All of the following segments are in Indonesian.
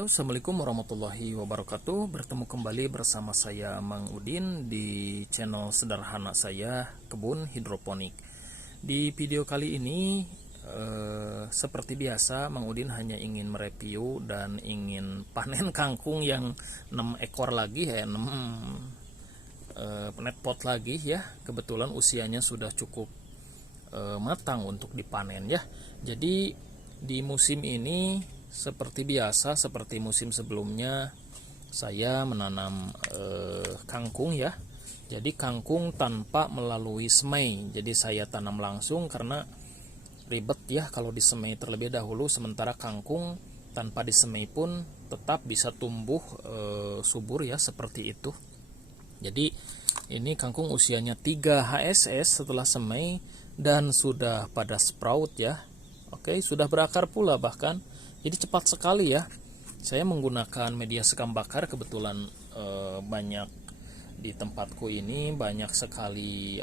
Halo, assalamualaikum warahmatullahi wabarakatuh. Bertemu kembali bersama saya Mang Udin di channel sederhana saya, Kebun Hidroponik. Di video kali ini seperti biasa Mang Udin hanya ingin mereview dan ingin panen kangkung yang 6 ekor lagi ya, 6 net pot lagi ya. Kebetulan usianya sudah cukup matang untuk dipanen ya. Jadi di musim ini seperti biasa, seperti musim sebelumnya, saya menanam kangkung ya. Jadi kangkung tanpa melalui semai. Jadi saya tanam langsung karena ribet ya kalau disemai terlebih dahulu. Sementara kangkung tanpa disemai pun tetap bisa tumbuh subur ya, seperti itu. Jadi ini kangkung usianya 3 HSS setelah semai dan sudah pada sprout ya. Oke, sudah berakar pula bahkan. Jadi cepat sekali ya. Saya menggunakan media sekam bakar, kebetulan banyak di tempatku ini banyak sekali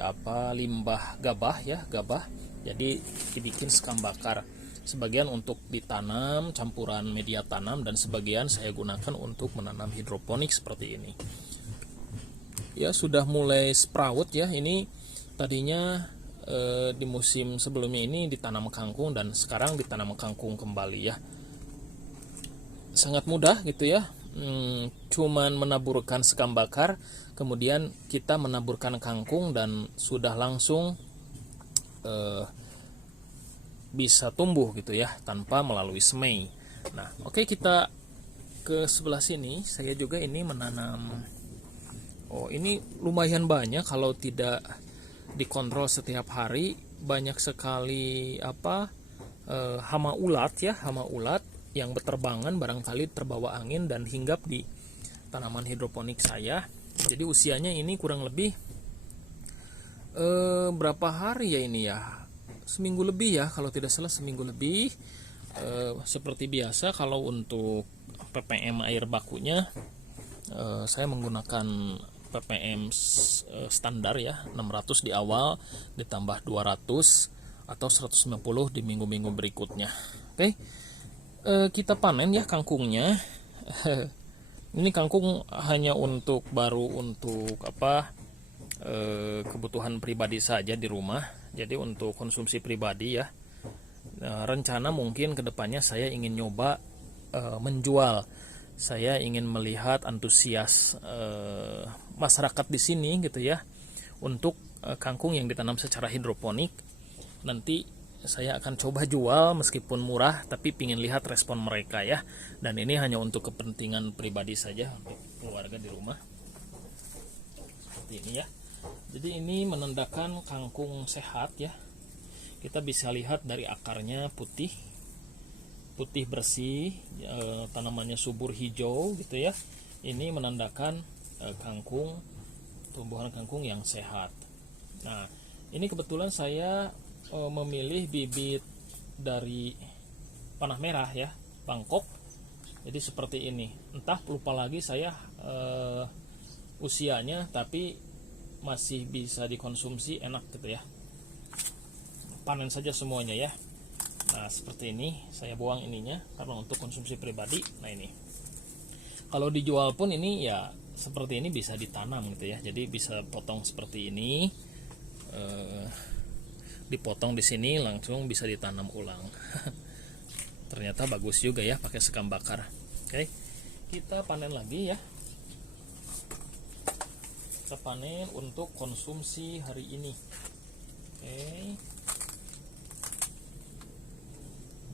limbah gabah ya, gabah. Jadi dibikin sekam bakar. Sebagian untuk ditanam, campuran media tanam, dan sebagian saya gunakan untuk menanam hidroponik seperti ini. Ya, sudah mulai sprout ya. Ini tadinya di musim sebelumnya ini ditanam kangkung dan sekarang ditanam kangkung kembali ya. Sangat mudah gitu ya, cuman menaburkan sekam bakar, kemudian kita menaburkan kangkung dan sudah langsung bisa tumbuh gitu ya, tanpa melalui semai. Nah, oke, kita ke sebelah sini. Saya juga ini menanam, ini lumayan banyak kalau tidak dikontrol setiap hari. Banyak sekali hama ulat ya, hama ulat yang berterbangan, barangkali terbawa angin dan hinggap di tanaman hidroponik saya. Jadi usianya ini kurang lebih berapa hari ya ini ya, seminggu lebih ya, kalau tidak salah seminggu lebih. Seperti biasa kalau untuk ppm air bakunya saya menggunakan ppm standar ya, 600 di awal ditambah 200 atau 150 di minggu-minggu berikutnya. Oke. Kita panen ya kangkungnya. Ini kangkung hanya baru untuk kebutuhan pribadi saja di rumah. Jadi untuk konsumsi pribadi ya. Rencana mungkin kedepannya saya ingin nyoba menjual. Saya ingin melihat antusias masyarakat di sini gitu ya, untuk kangkung yang ditanam secara hidroponik. Nanti saya akan coba jual meskipun murah, tapi pingin lihat respon mereka ya. Dan ini hanya untuk kepentingan pribadi saja, untuk keluarga di rumah. Seperti ini ya. Jadi ini menandakan kangkung sehat ya. Kita bisa lihat dari akarnya putih bersih, tanamannya subur hijau gitu ya. Ini menandakan tumbuhan kangkung yang sehat. Nah, ini kebetulan saya memilih bibit dari panah merah ya, Bangkok. Jadi seperti ini. Entah, lupa lagi saya usianya, tapi masih bisa dikonsumsi, enak gitu ya. Panen saja semuanya ya. Nah, seperti ini. Saya buang ininya karena untuk konsumsi pribadi. Nah, ini kalau dijual pun ini ya seperti ini, bisa ditanam gitu ya. Jadi bisa potong seperti ini, dipotong di sini langsung bisa ditanam ulang. Ternyata bagus juga ya pakai sekam bakar. Oke, kita panen lagi ya. Kita panen untuk konsumsi hari ini. Oke,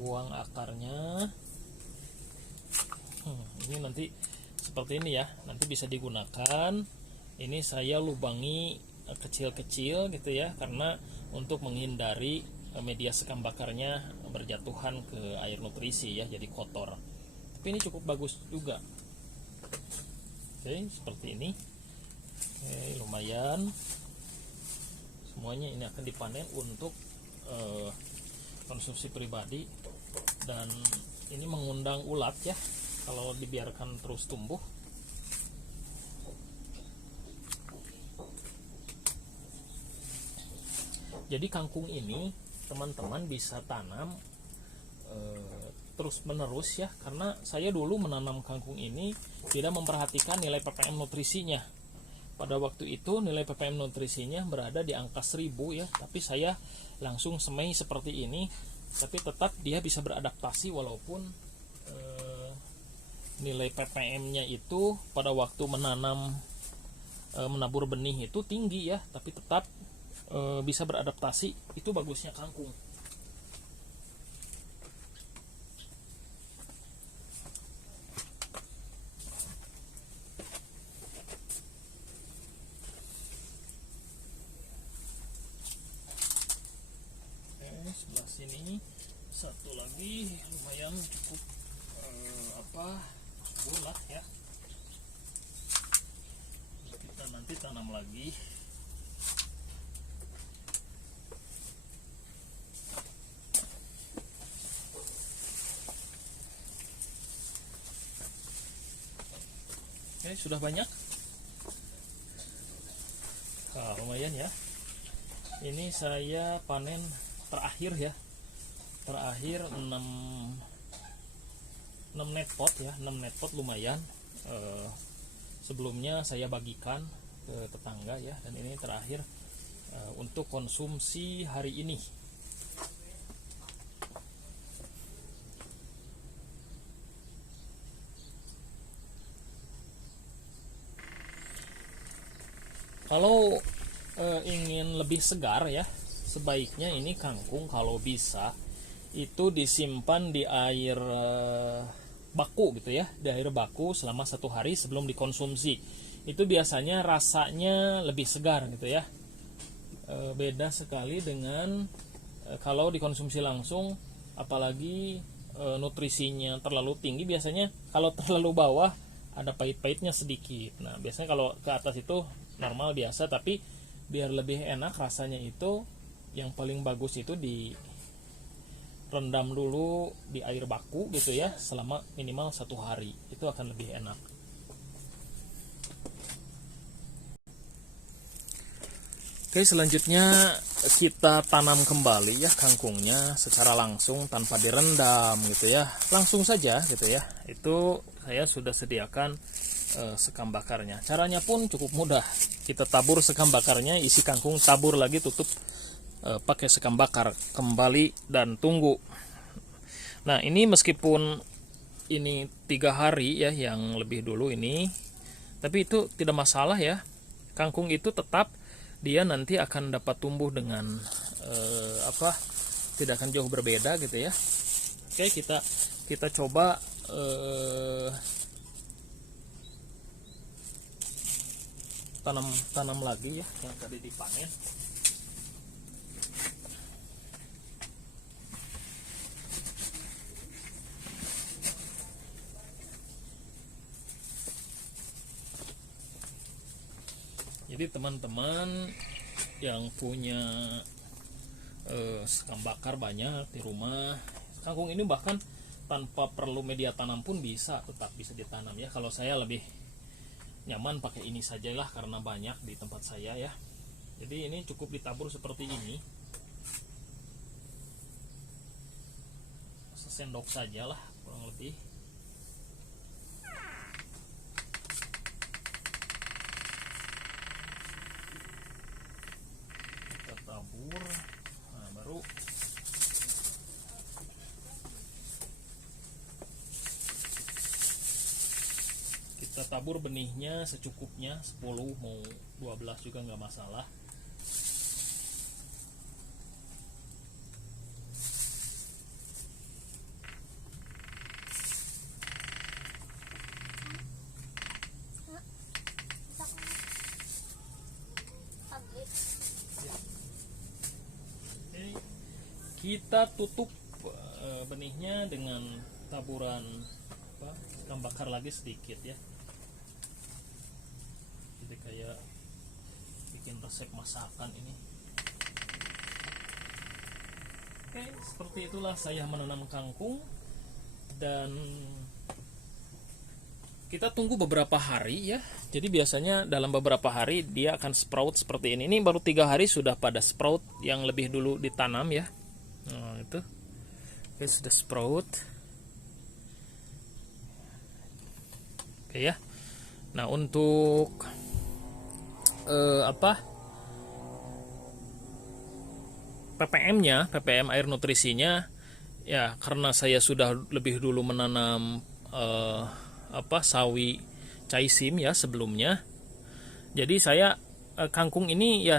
buang akarnya. Ini nanti seperti ini ya, nanti bisa digunakan. Ini saya lubangi kecil-kecil gitu ya, karena untuk menghindari media sekam bakarnya berjatuhan ke air nutrisi ya, jadi kotor. Tapi ini cukup bagus juga. Oke, seperti ini. Oke, lumayan. Semuanya ini akan dipanen untuk konsumsi pribadi, dan ini mengundang ulat ya kalau dibiarkan terus tumbuh. Jadi kangkung ini teman-teman bisa tanam terus menerus ya, karena saya dulu menanam kangkung ini tidak memperhatikan nilai ppm nutrisinya. Pada waktu itu nilai ppm nutrisinya berada di angka 1000 ya, tapi saya langsung semai seperti ini, tapi tetap dia bisa beradaptasi walaupun nilai ppm-nya itu pada waktu menabur benih itu tinggi ya, tapi tetap bisa beradaptasi. Itu bagusnya kangkung. Sebelah sini satu lagi lumayan cukup bulat ya, kita nanti tanam lagi. Oke, sudah banyak. Nah, lumayan ya. Ini saya panen terakhir ya, terakhir 6 net pot ya, 6 net pot lumayan. Sebelumnya saya bagikan ke tetangga ya, dan ini terakhir untuk konsumsi hari ini. Kalau ingin lebih segar ya, sebaiknya ini kangkung kalau bisa itu disimpan di air baku gitu ya, di air baku selama 1 hari sebelum dikonsumsi. Itu biasanya rasanya lebih segar gitu ya. Beda sekali dengan kalau dikonsumsi langsung, apalagi nutrisinya terlalu tinggi. Biasanya kalau terlalu bawah ada pahit-pahitnya sedikit. Nah, biasanya kalau ke atas itu normal biasa, tapi biar lebih enak rasanya itu yang paling bagus itu direndam dulu di air baku gitu ya, selama minimal 1 hari. Itu akan lebih enak. Oke, selanjutnya kita tanam kembali ya kangkungnya secara langsung tanpa direndam gitu ya, langsung saja gitu ya. Itu saya sudah sediakan sekam bakarnya. Caranya pun cukup mudah. Kita tabur sekam bakarnya, isi kangkung, tabur lagi, tutup pakai sekam bakar kembali dan tunggu. Nah, ini meskipun ini 3 hari ya yang lebih dulu ini, tapi itu tidak masalah ya. Kangkung itu tetap dia nanti akan dapat tumbuh dengan tidak akan jauh berbeda gitu ya. Oke, kita coba tanam lagi ya yang tadi dipanen. Jadi teman-teman yang punya sekam bakar banyak di rumah, kangkung ini bahkan tanpa perlu media tanam pun tetap bisa ditanam ya. Kalau saya lebih nyaman pakai ini sajalah karena banyak di tempat saya ya. Jadi ini cukup ditabur seperti ini, sesendok sajalah kurang lebih. Kita tabur, nah baru kita tabur benihnya secukupnya, 10 mau 12 juga nggak masalah. Kita tutup benihnya dengan taburan sekam bakar lagi sedikit ya. Jadi kayak bikin resep masakan ini. Oke, seperti itulah saya menanam kangkung, dan kita tunggu beberapa hari ya. Jadi biasanya dalam beberapa hari dia akan sprout seperti ini. Ini baru 3 hari sudah pada sprout yang lebih dulu ditanam ya. Nah, itu oke, sudah sprout. Oke ya. Nah, untuk ppm-nya, ppm air nutrisinya ya, karena saya sudah lebih dulu menanam sawi caisim ya sebelumnya. Jadi saya kangkung ini ya